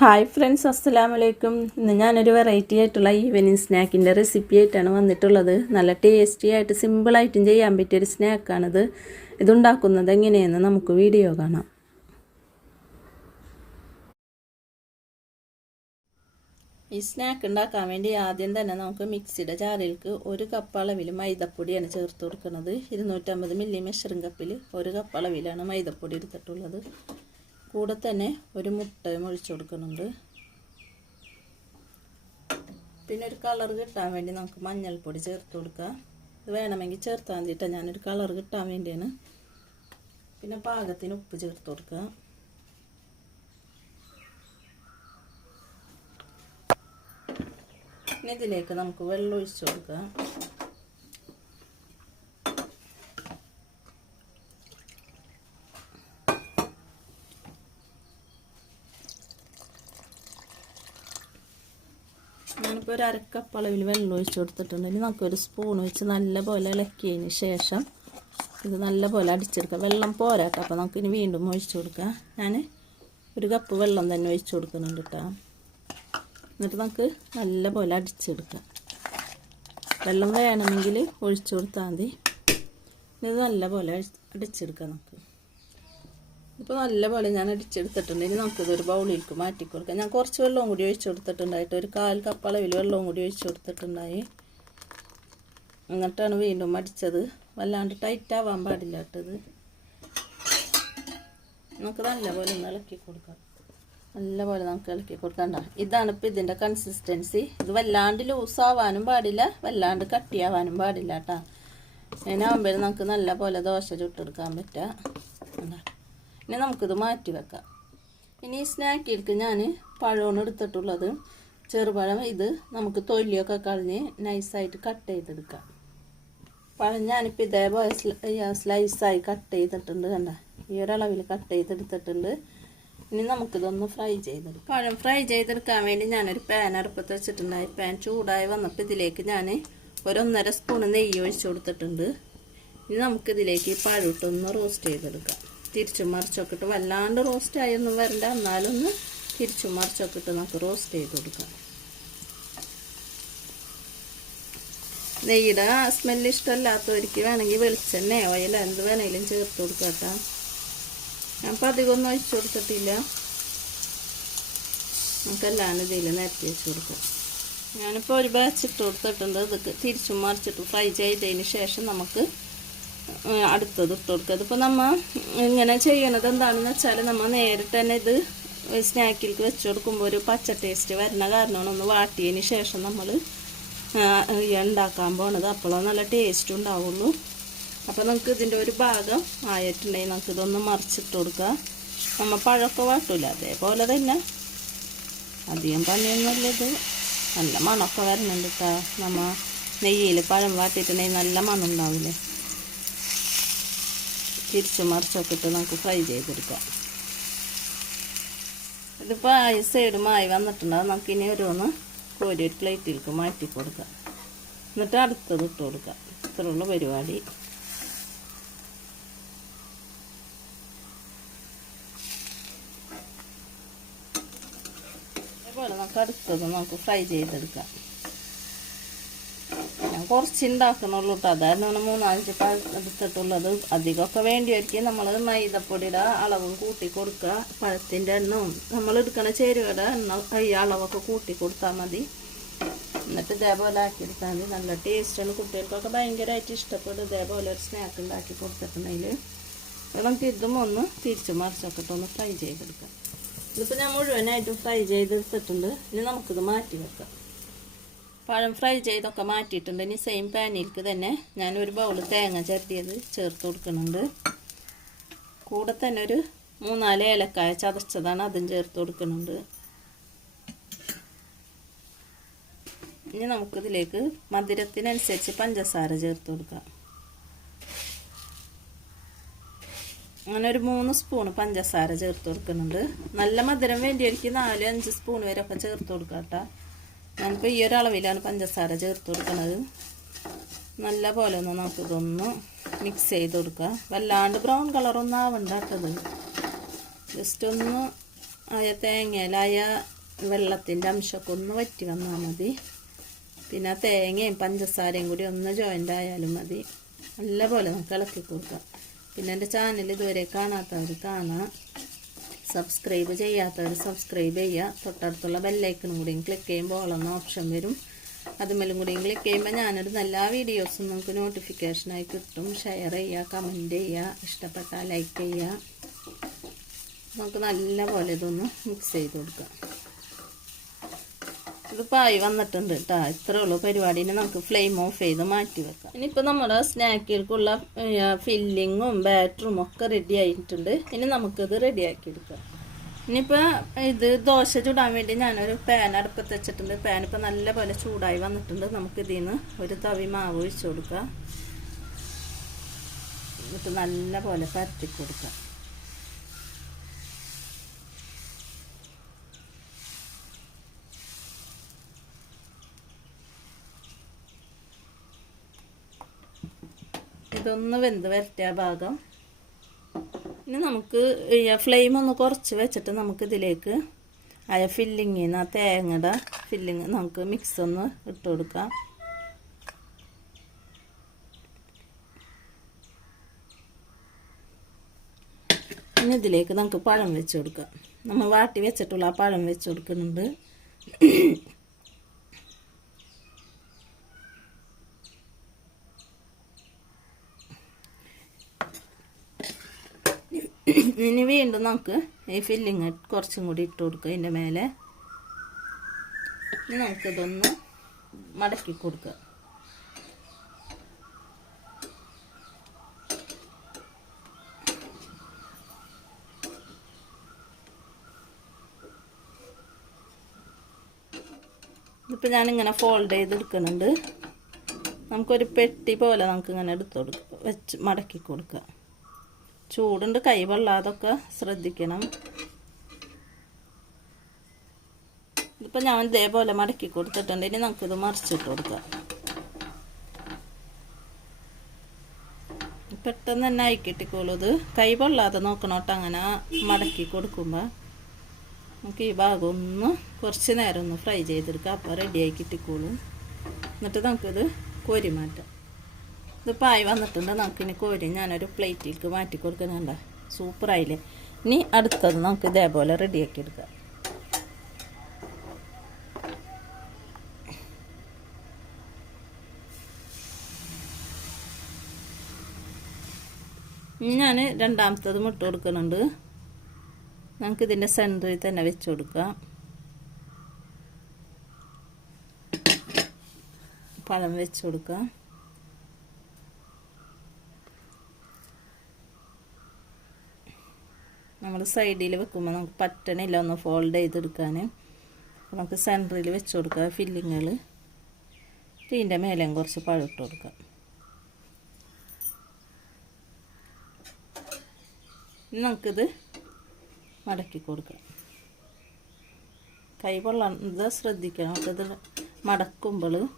Hi friends അസ്സലാമു അലൈക്കും ഇന്ന് ഞാനൊരു വെറൈറ്റി ആയിട്ടുള്ള ഈവനിങ് സ്നാക്കിന്റെ റെസിപ്പി ആയിട്ടാണ് വന്നിട്ടുള്ളത്. നല്ല ടേസ്റ്റി ആയിട്ട് സിമ്പിളായിട്ടും ചെയ്യാൻ പറ്റിയൊരു സ്നാക്കാണിത് ഇതുണ്ടാക്കുന്നത് എങ്ങനെയെന്ന് നമുക്ക് വീഡിയോ കാണാം. ഈ സ്നാക്ക് ഉണ്ടാക്കാൻ വേണ്ടി ആദ്യം തന്നെ നമുക്ക് മിക്സിയുടെ ജാറിലേക്ക് ഒരു കപ്പ് അളവിൽ മൈദപ്പൊടിയാണ് ചേർത്ത് കൊടുക്കുന്നത്. ഇരുന്നൂറ്റമ്പത് മില്ലി മെഷറിംഗ് കപ്പിൽ ഒരു കപ്പ് അളവിലാണ് മൈദപ്പൊടി എടുത്തിട്ടുള്ളത്. കൂടെ തന്നെ ഒരു മുട്ടയും ഒഴിച്ചു കൊടുക്കുന്നുണ്ട്. പിന്നെ ഒരു കളർ കിട്ടാൻ വേണ്ടി നമുക്ക് മഞ്ഞൾപ്പൊടി ചേർത്ത് കൊടുക്കാം. ഇത് വേണമെങ്കിൽ ചേർത്താൽ മതിയിട്ട് ഞാനൊരു കളർ കിട്ടാൻ വേണ്ടിയാണ്. പിന്നെ പാകത്തിന് ഉപ്പ് ചേർത്ത് കൊടുക്കുക ഇനി ഇതിലേക്ക് നമുക്ക് വെള്ളം ഒഴിച്ചു കൊടുക്കാം. ഞാനിപ്പോൾ ഒരു അരക്കപ്പ് അളവിൽ വെള്ളം ഒഴിച്ച് കൊടുത്തിട്ടുണ്ട്. ഇനി നമുക്കൊരു സ്പൂൺ വെച്ച് നല്ലപോലെ ഇളക്കിയതിന് ശേഷം ഇത് നല്ലപോലെ അടിച്ചെടുക്കുക വെള്ളം പോരാട്ടോ. അപ്പോൾ നമുക്കിനി വീണ്ടും ഒഴിച്ച് കൊടുക്കാം. ഞാൻ ഒരു കപ്പ് വെള്ളം തന്നെ ഒഴിച്ച് കൊടുക്കുന്നുണ്ട് കേട്ടോ എന്നിട്ട് നമുക്ക് നല്ലപോലെ അടിച്ചെടുക്കാം. വെള്ളം വേണമെങ്കിൽ ഒഴിച്ചു കൊടുത്താൽ മതി. ഇത് നല്ലപോലെ അടിച്ചെടുക്കാം നമുക്ക്. ഇപ്പോൾ നല്ലപോലെ ഞാൻ അടിച്ചെടുത്തിട്ടുണ്ട്. ഇനി നമുക്കിതൊരു ബൗളിലേക്ക് മാറ്റി കൊടുക്കാം. ഞാൻ കുറച്ച് വെള്ളവും കൂടി ഒഴിച്ചു കൊടുത്തിട്ടുണ്ടായിട്ട് ഒരു കാൽ കപ്പ് അളവിൽ വെള്ളവും കൂടി ഒഴിച്ചു കൊടുത്തിട്ടുണ്ടായി. എന്നിട്ടാണ് വീണ്ടും അടിച്ചത്. വല്ലാണ്ട് ടൈറ്റ് ആവാൻ പാടില്ല കേട്ടത് നമുക്ക് നല്ലപോലെ ഒന്ന് ഇളക്കി കൊടുക്കാം. നല്ലപോലെ നമുക്ക് ഇളക്കി കൊടുക്കണ്ട ഇതാണ് ഇപ്പം ഇതിന്റെ കൺസിസ്റ്റൻസി ഇത് വല്ലാണ്ട് ലൂസാവാനും പാടില്ല വല്ലാണ്ട് കട്ടിയാവാനും പാടില്ല കേട്ടോ. അതിനാകുമ്പോൾ നമുക്ക് നല്ല പോലെ ദോശ ചുട്ടെടുക്കാൻ പറ്റുക. ഇനി നമുക്കിത് മാറ്റി വെക്കാം. ഇനി ഈ സ്നാക്കിലേക്ക് ഞാൻ പഴമാണ് എടുത്തിട്ടുള്ളത്. ചെറുപഴം ഇത് നമുക്ക് തൊല്ലിയൊക്കെ കളഞ്ഞ് നൈസായിട്ട് കട്ട് ചെയ്തെടുക്കാം. പഴം ഞാനിപ്പോൾ ഇതേപോലെ സ്ലൈസായി കട്ട് ചെയ്തിട്ടുണ്ട് കണ്ട? ഈ ഒരളവിൽ കട്ട് ചെയ്തെടുത്തിട്ടുണ്ട്. ഇനി നമുക്കിതൊന്ന് ഫ്രൈ ചെയ്തെടുക്കാം. പഴം ഫ്രൈ ചെയ്തെടുക്കാൻ വേണ്ടി ഞാനൊരു പാൻ അടുപ്പത്ത് വെച്ചിട്ടുണ്ടായി പാൻ ചൂടായി വന്നപ്പോൾ ഇതിലേക്ക് ഞാൻ ഒരൊന്നര സ്പൂൺ നെയ്യ് ഒഴിച്ചു കൊടുത്തിട്ടുണ്ട്. ഇനി നമുക്കിതിലേക്ക് ഈ പഴം ഇട്ടൊന്ന് റോസ്റ്റ് ചെയ്തെടുക്കാം. തിരിച്ചും മറിച്ചൊക്കെ ഇട്ട് വല്ലാണ്ട് റോസ്റ്റ് ആയൊന്നും വരണ്ട. എന്നാലൊന്ന് തിരിച്ചും മറിച്ചൊക്കെ ഇട്ട് നമുക്ക് റോസ്റ്റ് ചെയ്ത് കൊടുക്കാം. നെയ്യുടെ സ്മെല്ല് ഇഷ്ടമല്ലാത്തവർക്ക് വേണമെങ്കിൽ വെളിച്ചെണ്ണ ഓയിൽ എന്ത് വേണമെങ്കിലും ചേർത്ത് കൊടുക്കാം കേട്ടോ. ഞാൻ അധികമൊന്നും ഒഴിച്ചു കൊടുത്തിട്ടില്ല. നമുക്കെല്ലാം ഇതിൽ നിരത്തി വെച്ച് കൊടുക്കാം. ഞാനിപ്പോൾ ഒരു ബാച്ച് ഇട്ട് കൊടുത്തിട്ടുണ്ട്. ഇത് തിരിച്ചും മറിച്ചിട്ട് ഫ്രൈ ചെയ്തതിന് ശേഷം നമുക്ക് അടുത്തത് ഇട്ട് കൊടുക്കുക. ഇതിപ്പോൾ നമ്മൾ ഇങ്ങനെ ചെയ്യണത് എന്താണെന്ന് വെച്ചാൽ നമ്മൾ നേരിട്ട് തന്നെ ഇത് സ്നാക്കിലേക്ക് വെച്ച് കൊടുക്കുമ്പോൾ ഒരു പച്ച ടേസ്റ്റ് വരുന്ന കാരണമാണ് ഒന്ന് വാട്ടിയതിന് ശേഷം നമ്മൾ ഉണ്ടാക്കാൻ പോണത്. അപ്പോഴേ നല്ല ടേസ്റ്റ് ഉണ്ടാവുള്ളൂ. അപ്പോൾ നമുക്ക് ഇതിന്റെ ഒരു ഭാഗം ആയിട്ടുണ്ടെങ്കിൽ നമുക്ക് ഇതൊന്ന് മറിച്ചിട്ട് കൊടുക്കുക. നമ്മൾ പഴമൊക്കെ വാട്ടില്ല അതേപോലെ തന്നെ അധികം പണിയൊന്നുമില്ല ഇത്. നല്ല മണമൊക്കെ വരുന്നുണ്ട് കേട്ടോ നമ്മൾ നെയ്യിൽ പഴം വാട്ടിയിട്ടുണ്ടെങ്കിൽ നല്ല മണം ഉണ്ടാവില്ലേ തിരിച്ച് മറിച്ചൊക്കെ നമുക്ക് ഫ്രൈ ചെയ്തെടുക്കാം. ഇതിപ്പോൾ ഈ സൈഡുമായി വന്നിട്ടുണ്ടാവും നമുക്കിനി ഓരോന്ന് കോരി ഒരു പ്ലേറ്റിലേക്ക് മാറ്റി കൊടുക്കാം. എന്നിട്ട് അടുത്തത് ഇട്ട് കൊടുക്കാം. ഇത്രയുള്ള പരിപാടി. അതുപോലെ നമുക്ക് അടുത്തത് നമുക്ക് ഫ്രൈ ചെയ്തെടുക്കാം. ഞാൻ കുറച്ച് ഉണ്ടാക്കണുള്ളൂ കേട്ടോ അതായിരുന്നു മൂന്നാഞ്ച് പഴം എടുത്തിട്ടുള്ളത്. അധികമൊക്കെ വേണ്ടിയായിരിക്കും നമ്മൾ മൈദപ്പൊടിയുടെ അളവും കൂട്ടി കൊടുക്കുക പഴത്തിന്റെ എണ്ണവും. നമ്മൾ എടുക്കുന്ന ചേരുവയുടെ എണ്ണ ഈ അളവൊക്കെ കൂട്ടി കൊടുത്താൽ മതി. എന്നിട്ട് ഇതേപോലെ ആക്കിയെടുത്താൽ മതി. നല്ല ടേസ്റ്റാണ്. കുട്ടികൾക്കൊക്കെ ഭയങ്കരമായിട്ട് ഇഷ്ടപ്പെടും ഇതേപോലെ ഒരു സ്നാക്ക് ഉണ്ടാക്കി കൊടുത്തിട്ടുണ്ടെങ്കിൽ നമുക്ക് ഇതും ഒന്ന് തിരിച്ച് മറിച്ചൊക്കെ ഒന്ന് ഫ്രൈ ചെയ്തെടുക്കാം. ഇതിപ്പോൾ ഞാൻ മുഴുവനായിട്ട് ഫ്രൈ ചെയ്തെടുത്തിട്ടുണ്ട്. ഇനി നമുക്കിത് മാറ്റി വെക്കാം. പഴം ഫ്രൈ ചെയ്തൊക്കെ മാറ്റിയിട്ടുണ്ട്. ഇനി സെയിം പാനിലേക്ക് തന്നെ ഞാൻ ഒരു ബൗൾ തേങ്ങ ചേർത്തിയത് ചേർത്ത് കൊടുക്കുന്നുണ്ട്. കൂടെ തന്നെ ഒരു മൂന്നാൽ ഏലക്കായ ചതച്ചതാണ് അതും ചേർത്ത് കൊടുക്കുന്നുണ്ട്. ഇനി നമുക്കിതിലേക്ക് മധുരത്തിനനുസരിച്ച് പഞ്ചസാര ചേർത്ത് കൊടുക്കാം. അങ്ങനെ ഒരു മൂന്ന് സ്പൂൺ പഞ്ചസാര ചേർത്ത് കൊടുക്കുന്നുണ്ട്. നല്ല മധുരം വേണ്ടിയായിരിക്ക് നാല് അഞ്ച് സ്പൂൺ വരെ ഒക്കെ ചേർത്ത് കൊടുക്കാം കേട്ടോ. ഞാനിപ്പോൾ ഈ ഒരളവിലാണ് പഞ്ചസാര ചേർത്ത് കൊടുക്കുന്നത് നല്ല പോലെ ഒന്ന് നമുക്കിതൊന്ന് മിക്സ് ചെയ്ത് കൊടുക്കുക. വല്ലാണ്ട് ബ്രൗൺ കളറൊന്നും ആവണ്ട കേട്ടത്. ജസ്റ്റ് ഒന്ന് ആയ തേങ്ങയിലായ വെള്ളത്തിന്റെ അംശമൊക്കെ ഒന്ന് വറ്റി വന്നാൽ മതി. പിന്നെ തേങ്ങയും പഞ്ചസാരയും കൂടി ഒന്ന് ജോയിന്റ് ആയാലും മതി. നല്ല പോലെ നമുക്ക് ഇളക്കി കൊടുക്കാം. പിന്നെ എന്റെ ചാനൽ ഇതുവരെ കാണാത്തവർ കാണാം. സബ്സ്ക്രൈബ് ചെയ്യാത്തവർ സബ്സ്ക്രൈബ് ചെയ്യുക. തൊട്ടടുത്തുള്ള ബെല്ലൈക്കണും കൂടിയും ക്ലിക്ക് ചെയ്യുമ്പോൾ ഓളെന്ന ഓപ്ഷൻ വരും. അതുമേലും കൂടിയും ക്ലിക്ക് ചെയ്യുമ്പോൾ ഞാനിടുന്ന എല്ലാ വീഡിയോസും നമുക്ക് നോട്ടിഫിക്കേഷനായി കിട്ടും. ഷെയർ ചെയ്യുക കമന്റ് ചെയ്യുക ഇഷ്ടപ്പെട്ടാൽ ലൈക്ക് ചെയ്യുക. നമുക്ക് നല്ല പോലെ ഇതൊന്ന് മിക്സ് ചെയ്ത് കൊടുക്കാം. ഇത് പായി വന്നിട്ടുണ്ട് കേട്ടോ ഇത്രേ ഉള്ളൂ പരിപാടിനെ നമുക്ക് ഫ്ലെയിം ഓഫ് ചെയ്ത് മാറ്റി വെക്കാം. ഇനിയിപ്പോൾ നമ്മുടെ സ്നാക്കുകൾക്കുള്ള ഫില്ലിങ്ങും ബാറ്ററും ഒക്കെ റെഡി ആയിട്ടുണ്ട്. ഇനി നമുക്കിത് റെഡിയാക്കി എടുക്കാം. ഇനിയിപ്പോൾ ഇത് ദോശ ചൂടാൻ വേണ്ടി ഞാനൊരു പാൻ അടുപ്പത്ത് വെച്ചിട്ടുണ്ട്. പാൻ ഇപ്പോൾ നല്ല പോലെ ചൂടായി വന്നിട്ടുണ്ട്. നമുക്ക് ഇതിൽ നിന്ന് ഒരു തവി മാവ് ഒഴിച്ചു കൊടുക്കാം. എന്നിട്ട് നല്ല പോലെ പരത്തി കൊടുക്കാം. ഇതൊന്ന് വെന്ത് വരട്ടിയ ഭാഗം. ഇനി നമുക്ക് ഫ്ലെയിം ഒന്ന് കുറച്ച് വെച്ചിട്ട് നമുക്ക് ഇതിലേക്ക് ആയ ഫില്ലിങ്ങിൽ ആ തേങ്ങയുടെ ഫില്ലിങ് നമുക്ക് മിക്സ് ഒന്ന് ഇട്ട് കൊടുക്കാം. ഇനി ഇതിലേക്ക് നമുക്ക് പഴം വെച്ച് കൊടുക്കാം. നമ്മൾ വാട്ടി വെച്ചിട്ടുള്ള ആ പഴം വെച്ച് കൊടുക്കുന്നുണ്ട്. ഇനി വീണ്ടും നമുക്ക് ഈ ഫില്ലിങ് കുറച്ചും കൂടി ഇട്ട് കൊടുക്കുക ഇതിന്റെ മേലെ. ഇനി നമുക്കിതൊന്ന് മടക്കി കൊടുക്കുക ഇതിപ്പോൾ ഞാനിങ്ങനെ ഫോൾഡ് ചെയ്തെടുക്കുന്നുണ്ട് നമുക്കൊരു പെട്ടി പോലെ നമുക്കിങ്ങനെ എടുത്ത് കൊടുക്കുക വെച്ച് മടക്കി കൊടുക്കുക ചൂടുണ്ട് കൈ വെള്ളാതൊക്കെ ശ്രദ്ധിക്കണം. ഇതിപ്പോൾ ഞാൻ ഇതേപോലെ മടക്കി കൊടുത്തിട്ടുണ്ട്. ഇനി നമുക്കിത് മറിച്ചിട്ട് കൊടുക്കാം. പെട്ടെന്ന് തന്നെ ആയി കിട്ടിക്കോളൂ ഇത്. കൈ പൊള്ളാതെ നോക്കണോട്ട് അങ്ങനെ മടക്കി കൊടുക്കുമ്പോൾ നമുക്ക് ഈ ഭാഗം ഒന്ന് കുറച്ച് നേരം ഒന്ന് ഫ്രൈ ചെയ്തെടുക്കാം. അപ്പോൾ റെഡിയായി കിട്ടിക്കോളും. എന്നിട്ട് നമുക്കിത് കോരി മാറ്റാം. ഇതിപ്പോൾ ആയി വന്നിട്ടുണ്ട്. നമുക്കിനി കോരി ഞാനൊരു പ്ലേറ്റിലേക്ക് മാറ്റി കൊടുക്കുന്നുണ്ട് സൂപ്പറായില്ലേ ഇനി അടുത്തത് നമുക്ക് ഇതേപോലെ റെഡിയാക്കി എടുക്കാം. ഞാൻ രണ്ടാമത്തത് മുട്ട കൊടുക്കുന്നുണ്ട്. നമുക്ക് ഇതിന്റെ സെന്ററിൽ തന്നെ വെച്ച് കൊടുക്കാം. പഴം വെച്ച് കൊടുക്കാം. നമ്മൾ സൈഡിൽ വെക്കുമ്പോൾ നമുക്ക് പറ്റണില്ല ഒന്ന് ഫോൾഡ് ചെയ്തെടുക്കാൻ നമുക്ക് സെന്ററിൽ വെച്ച് കൊടുക്കുക ഫില്ലിങ്ങുകൾ ഇതിന്റെ മേലെയും കുറച്ച് പഴുട്ട് കൊടുക്കാം. നമുക്കിത് മടക്കി കൊടുക്കാം. കൈ പൊള്ളാതെ ശ്രദ്ധിക്കണം. നമുക്കിത് മടക്കുമ്പോൾ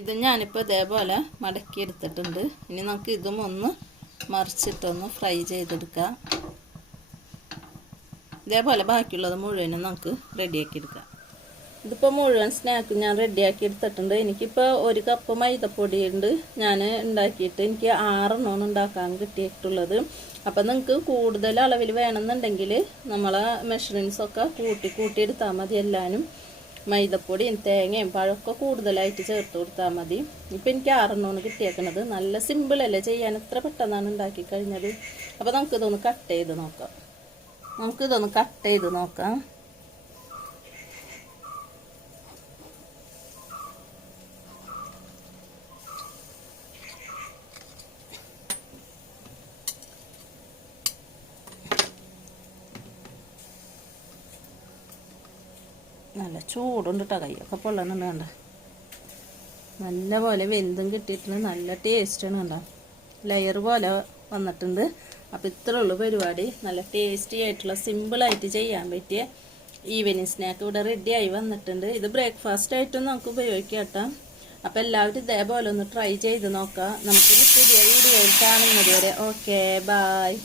ഇത് ഞാനിപ്പോൾ ഇതേപോലെ മടക്കി എടുത്തിട്ടുണ്ട്. ഇനി നമുക്ക് ഇതും ഒന്ന് മറിച്ചിട്ടൊന്ന് ഫ്രൈ ചെയ്തെടുക്കാം. ഇതേപോലെ ബാക്കിയുള്ളത് മുഴുവനും നമുക്ക് റെഡിയാക്കി എടുക്കാം. ഇതിപ്പോൾ മുഴുവൻ സ്നാക്ക് ഞാൻ റെഡിയാക്കി എടുത്തിട്ടുണ്ട്. എനിക്കിപ്പോൾ ഒരു കപ്പ് മൈദപ്പൊടി ഉണ്ട് ഞാൻ ഉണ്ടാക്കിയിട്ട് എനിക്ക് ആറെണ്ണമാണ് ഉണ്ടാക്കാൻ കിട്ടിയിട്ടുള്ളത്. അപ്പോൾ നിങ്ങൾക്ക് കൂടുതൽ അളവിൽ വേണമെന്നുണ്ടെങ്കിൽ നമ്മളെ മെഷറിങ്സൊക്കെ കൂട്ടി കൂട്ടി എടുത്താൽ മതി എല്ലാവരും മൈദപ്പൊടിയും തേങ്ങയും പഴമൊക്കെ കൂടുതലായിട്ട് ചേർത്ത് കൊടുത്താൽ മതി. ഇപ്പം എനിക്ക് ആറെണ്ണമാണ് കിട്ടിയേക്കണത്. നല്ല സിമ്പിളല്ലേ ചെയ്യാൻ എത്ര പെട്ടെന്നാണ് ഉണ്ടാക്കി കഴിഞ്ഞത്? അപ്പോൾ നമുക്കിതൊന്ന് കട്ട് ചെയ്ത് നോക്കാം. നമുക്കിതൊന്ന് കട്ട് ചെയ്ത് നോക്കാം. നല്ല ചൂടുണ്ട് കേട്ടോ കൈയൊക്കെ പൊള്ളണുണ്ട് കണ്ട? നല്ല പോലെ വെന്തും കിട്ടിയിട്ടുണ്ട്. നല്ല ടേസ്റ്റാണ് കണ്ട? ലെയർ പോലെ വന്നിട്ടുണ്ട്. അപ്പോൾ ഇത്രേ ഉള്ളൂ പരിപാടി. നല്ല ടേസ്റ്റി ആയിട്ടുള്ള സിമ്പിളായിട്ട് ചെയ്യാൻ പറ്റിയ ഈവനിങ് സ്നാക്ക് ഇവിടെ റെഡിയായി വന്നിട്ടുണ്ട്. ഇത് ബ്രേക്ക്ഫാസ്റ്റ് ആയിട്ടും നമുക്ക് ഉപയോഗിക്കാം കേട്ടോ. അപ്പം എല്ലാവരും ഇതേപോലെ ഒന്ന് ട്രൈ ചെയ്ത് നോക്കാം. നമുക്ക് പുതിയ വീഡിയോയിൽ കാണുന്നത് വരെ ഓക്കെ ബായ്